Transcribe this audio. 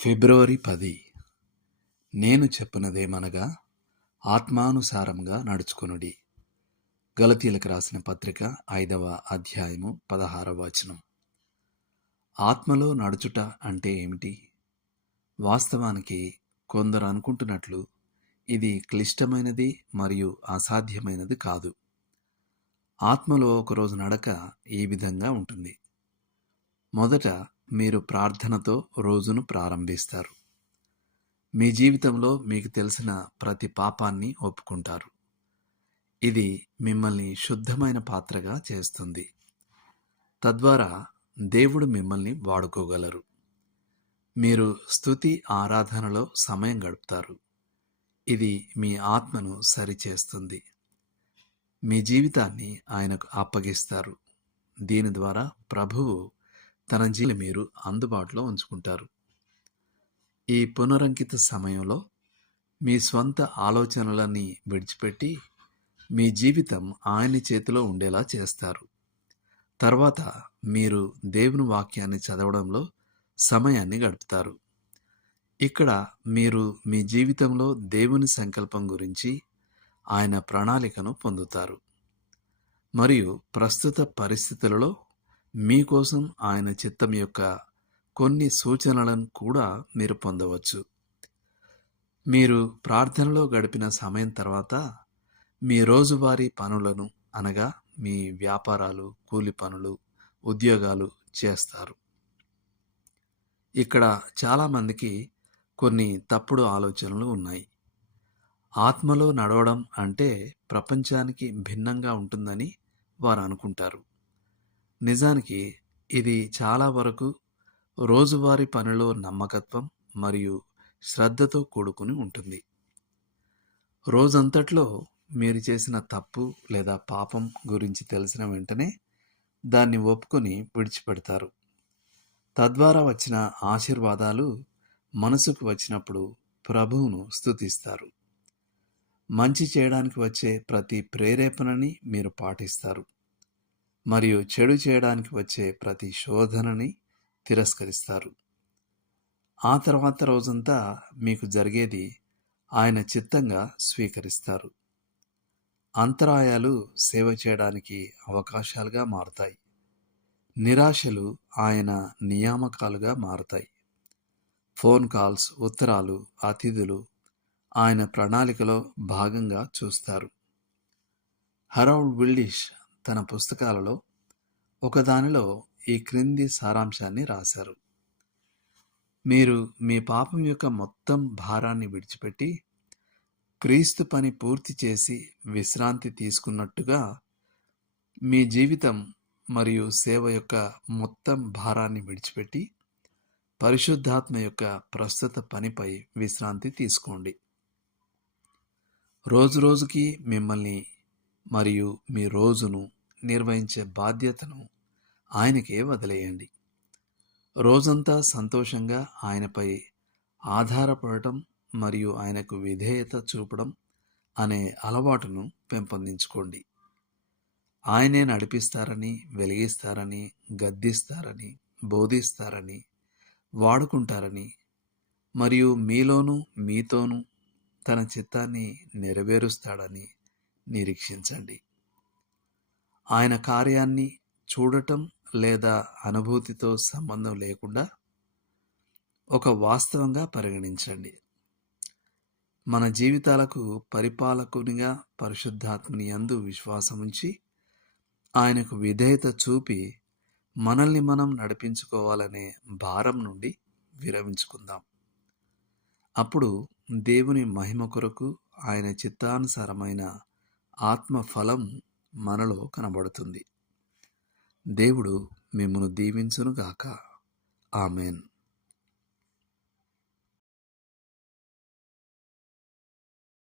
ఫిబ్రవరి 10. నేను చెప్పునదేమనగా ఆత్మానుసారంగా నడుచుకొనుడి. గలతీయులకు రాసిన పత్రిక 5వ అధ్యాయము 16వ వచనం. ఆత్మలో నడుచుట అంటే ఏమిటి? వాస్తవానికి కొందరు అనుకుంటున్నట్లు ఇది క్లిష్టమైనది మరియు అసాధ్యమైనది కాదు. ఆత్మలో ఒకరోజు నడక ఈ విధంగా ఉంటుంది. మొదట మీరు ప్రార్థనతో రోజును ప్రారంభిస్తారు. మీ జీవితంలో మీకు తెలిసిన ప్రతి పాపాన్ని ఒప్పుకుంటారు. ఇది మిమ్మల్ని శుద్ధమైన పాత్రగా చేస్తుంది. తద్వారా దేవుడు మిమ్మల్ని వాడుకోగలరు. మీరు స్తుతి ఆరాధనలో సమయం గడుపుతారు. ఇది మీ ఆత్మను సరిచేస్తుంది. మీ జీవితాన్ని ఆయనకు అప్పగిస్తారు. దీని ద్వారా ప్రభువు తన జీవితాన్ని మీరు అందుబాటులో ఉంచుకుంటారు. ఈ పునరంకిత సమయంలో మీ స్వంత ఆలోచనలన్నీ విడిచిపెట్టి మీ జీవితం ఆయన చేతిలో ఉండేలా చేస్తారు. తర్వాత మీరు దేవుని వాక్యాన్ని చదవడంలో సమయాన్ని గడుపుతారు. ఇక్కడ మీరు మీ జీవితంలో దేవుని సంకల్పం గురించి, ఆయన ప్రణాళికను పొందుతారు. మరియు ప్రస్తుత పరిస్థితులలో మీకోసం ఆయన చిత్తం యొక్క కొన్ని సూచనలను కూడా మీరు పొందవచ్చు. మీరు ప్రార్థనలో గడిపిన సమయం తర్వాత మీ రోజువారీ పనులను అనగా మీ వ్యాపారాలు, కూలి పనులు, ఉద్యోగాలు చేస్తారు. ఇక్కడ చాలామందికి కొన్ని తప్పుడు ఆలోచనలు ఉన్నాయి. ఆత్మలో నడవడం అంటే ప్రపంచానికి భిన్నంగా ఉంటుందని వారు అనుకుంటారు. నిజానికి ఇది చాలా వరకు రోజువారీ పనిలో నమ్మకత్వం మరియు శ్రద్ధతో కూడుకుని ఉంటుంది. రోజంతట్లో మీరు చేసిన తప్పు లేదా పాపం గురించి తెలిసిన వెంటనే దాన్ని ఒప్పుకొని విడిచిపెడతారు. తద్వారా వచ్చిన ఆశీర్వాదాలు మనసుకు వచ్చినప్పుడు ప్రభువును స్తుతిస్తారు. మంచి చేయడానికి వచ్చే ప్రతి ప్రేరేపణని మీరు పాటిస్తారు మరియు చెడు చేయడానికి వచ్చే ప్రతి శోధనని తిరస్కరిస్తారు. ఆ తర్వాత రోజంతా మీకు జరిగేది ఆయన చిత్తంగా స్వీకరిస్తారు. అంతరాయాలు సేవ చేయడానికి అవకాశాలుగా మారుతాయి. నిరాశలు ఆయన నియామకాలుగా మారుతాయి. ఫోన్ కాల్స్, ఉత్తరాలు, అతిథులు ఆయన ప్రణాళికలో భాగంగా చూస్తారు. హరౌల్డ్ విల్డిష్ తన పుస్తకాలలో ఒకదానిలో ఈ క్రింది సారాంశాన్ని రాశారు. మీరు మీ పాపం యొక్క మొత్తం భారాన్ని విడిచిపెట్టి క్రీస్తు పని పూర్తి చేసి విశ్రాంతి తీసుకున్నట్టుగా మీ జీవితం మరియు సేవ యొక్క మొత్తం భారాన్ని విడిచిపెట్టి పరిశుద్ధాత్మ యొక్క ప్రస్తుత పనిపై విశ్రాంతి తీసుకోండి. రోజురోజుకి మిమ్మల్ని మరియు మీ రోజును నిర్వహించే బాధ్యతను ఆయనకే వదిలేయండి. రోజంతా సంతోషంగా ఆయనపై ఆధారపడటం మరియు ఆయనకు విధేయత చూపడం అనే అలవాటును పెంపొందించుకోండి. ఆయనే నడిపిస్తారని, వెలిగిస్తారని, గద్దిస్తారని, బోధిస్తారని, వాడుకుంటారని మరియు మీలోనూ మీతోనూ తన చిత్తాన్ని నెరవేరుస్తాడని నిరీక్షించండి. ఆయన కార్యాన్ని చూడటం లేదా అనుభూతితో సంబంధం లేకుండా ఒక వాస్తవంగా పరిగణించండి. మన జీవితాలకు పరిపాలకునిగా పరిశుద్ధాత్మని యందు విశ్వాసం ఉంచి ఆయనకు విధేయత చూపి మనల్ని మనం నడిపించుకోవాలనే భారం నుండి విరమించుకుందాం. అప్పుడు దేవుని మహిమ కొరకు ఆయన చిత్తానుసారమైన ఆత్మ ఫలం మనలో కనబడుతుంది. దేవుడు మిమ్మును దీవించునుగాక. ఆమెన్.